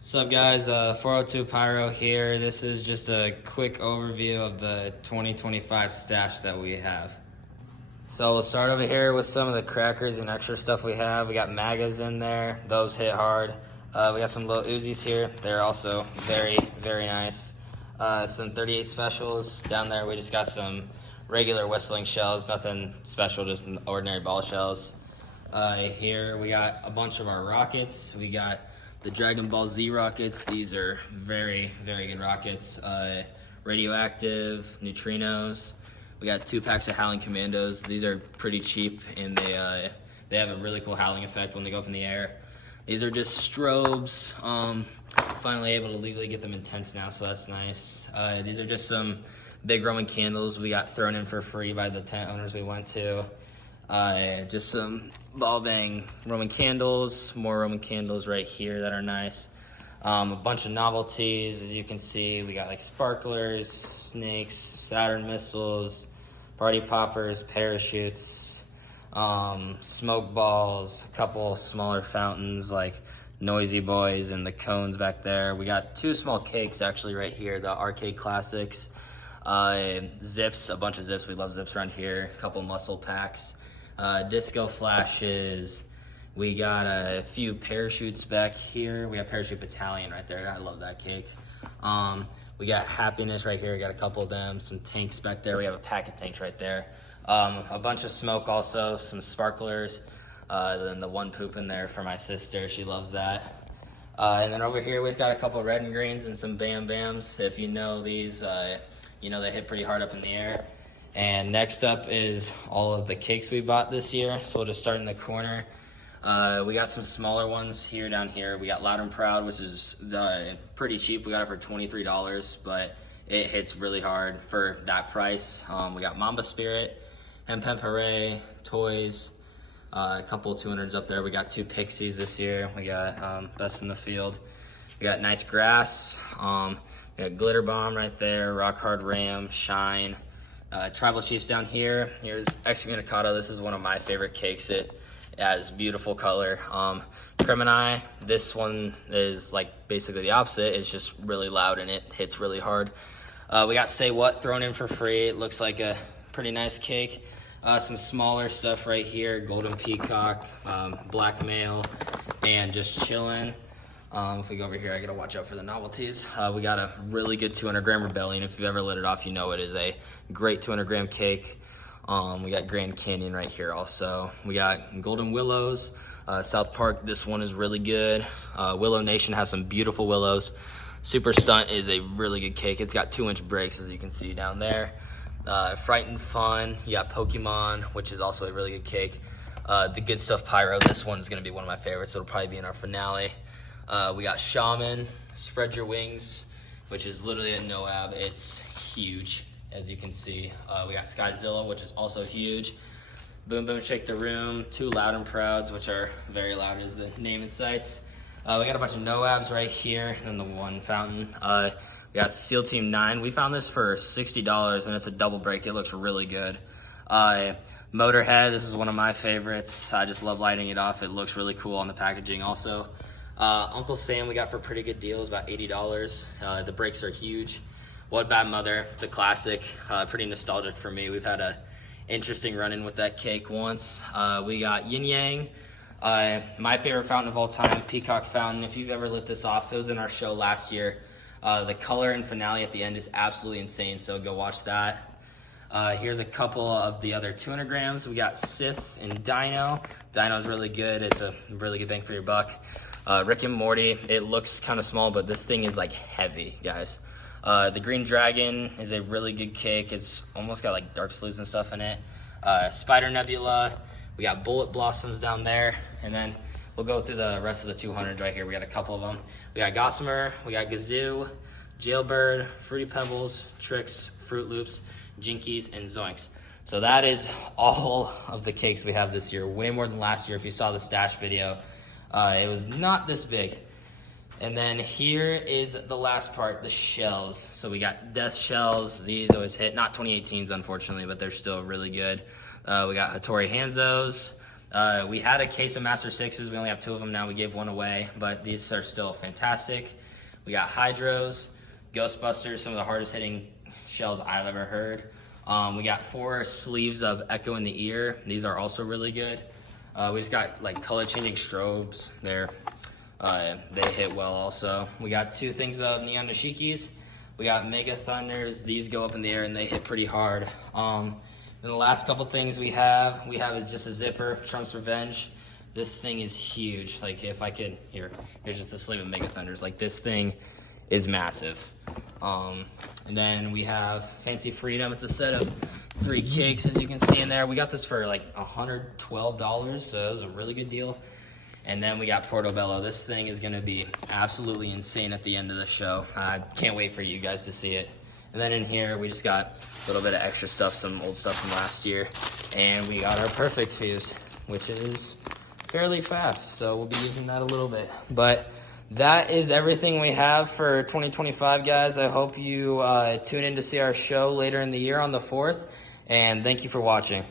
What's up guys, 402 Pyro here. This is just a quick overview of the 2025 stash that we have. So we'll start over here with some of the crackers and extra stuff we have. We got MAGAs in there, those hit hard. We got some little Uzis here, they're also very, very nice. Some 38 specials. Down there we just got some regular whistling shells, nothing special, just ordinary ball shells. Here we got a bunch of our rockets. We got the Dragon Ball Z rockets. These are very, very good rockets. Radioactive, neutrinos. We got 2 packs of Howling Commandos. These are pretty cheap and they have a really cool howling effect when they go up in the air. These are just strobes. Finally able to legally get them intense now, so that's nice. These are just some big Roman candles we got thrown in for free by the tent owners we went to. Just some ball bang Roman candles, more Roman candles right here that are nice. A bunch of novelties, as you can see. We got like sparklers, snakes, Saturn missiles, party poppers, parachutes, smoke balls, a couple smaller fountains like Noisy Boys and the cones back there. We got 2 small cakes actually right here, the arcade classics. Zips, a bunch of zips. We love zips around here. A couple muscle packs. Disco flashes. We got a few parachutes back here. We got Parachute Battalion right there. I love that cake. We got happiness right here. We got a couple of them. Some tanks back there. We have a pack of tanks right there. A bunch of smoke also. Some sparklers. Then the one poop in there for my sister. She loves that. And then over here we've got a couple of red and greens and some Bam Bams. If you know these, you know they hit pretty hard up in the air. And next up is all of the cakes we bought this year. So we'll just start in the corner. We got some smaller ones here, down here. We got Loud and Proud, which is pretty cheap. We got it for $23, but it hits really hard for that price. We got Mamba Spirit, Hempare, Toys, a couple 200s up there. We got 2 Pixies this year. We got Best in the Field. We got Nice Grass. We got Glitter Bomb right there, Rock Hard Ram, Shine. Tribal Chiefs down here. Here's Excommunicado. This is one of my favorite cakes. It has beautiful color. Crimini, this one is like basically the opposite. It's just really loud and it hits really hard. We got Say What thrown in for free. It looks like a pretty nice cake. Some smaller stuff right here. Golden Peacock, Blackmail, and Just Chillin'. If we go over here, I gotta watch out for the novelties. We got a really good 200-gram Rebellion. If you've ever lit it off, you know it is a great 200-gram cake. We got Grand Canyon right here also. We got Golden Willows, South Park. This one is really good. Willow Nation has some beautiful willows. Super Stunt is a really good cake. It's got 2-inch breaks, as you can see down there. Frightened Fun. You got Pokemon, which is also a really good cake. The Good Stuff Pyro. This one is gonna be one of my favorites. So it'll probably be in our finale. We got Shaman, Spread Your Wings, which is literally a no-ab. It's huge, as you can see. We got Skyzilla, which is also huge. Boom Boom Shake the Room, 2 Loud and Prouds, which are very loud as the name incites. We got a bunch of no-abs right here, and the one fountain. We got SEAL Team 9. We found this for $60, and it's a double break. It looks really good. Motorhead, this is one of my favorites. I just love lighting it off. It looks really cool on the packaging also. Uncle Sam we got for pretty good deals, about $80. The breaks are huge. What Bad Mother, it's a classic, pretty nostalgic for me. We've had a interesting run-in with that cake once. We got Yin Yang, my favorite fountain of all time, Peacock Fountain. If you've ever lit this off, it was in our show last year. The color and finale at the end is absolutely insane, so go watch that. Here's a couple of the other 200 grams. We got Sith and Dino. Dino's really good. It's a really good bang for your buck. Rick and Morty, it looks kind of small, but this thing is like heavy, guys. The Green Dragon is a really good cake. It's almost got like dark sleuths and stuff in it. Spider Nebula, we got Bullet Blossoms down there, and then we'll go through the rest of the 200s right here. We got a couple of them. We got Gossamer, we got Gazoo, Jailbird, Fruity Pebbles, Tricks, Fruit Loops, Jinkies, and Zoinks. So that is all of the cakes we have this year, way more than last year. If you saw the stash video, it was not this big. And then here is the last part, the shells. So we got Death Shells. These always hit, not 2018s unfortunately, but they're still really good. We got Hattori Hanzos, We had a case of Master 6s. We only have 2 of them now. We gave 1 away, but these are still fantastic. We got Hydros, Ghostbusters, some of the hardest hitting shells I've ever heard. We got 4 sleeves of Echo in the Ear. These are also really good. We just got like color changing strobes there. They hit well also. We got 2 things of Neon Nashikis. We got Mega Thunders. These go up in the air and they hit pretty hard. Then the last couple things we have is just a zipper, Trump's Revenge. This thing is huge. Like if I could, here's just a sleeve of Mega Thunders. Like this thing is massive. And then we have Fancy Freedom. It's a set of 3 cakes, as you can see in there. We got this for like $112, so it was a really good deal. And then we got Portobello. This thing is gonna be absolutely insane at the end of the show. I can't wait for you guys to see it. And then in here, we just got a little bit of extra stuff, some old stuff from last year. And we got our Perfect Fuse, which is fairly fast, so we'll be using that a little bit. But that is everything we have for 2025, guys. I hope you tune in to see our show later in the year on the 4th. And thank you for watching.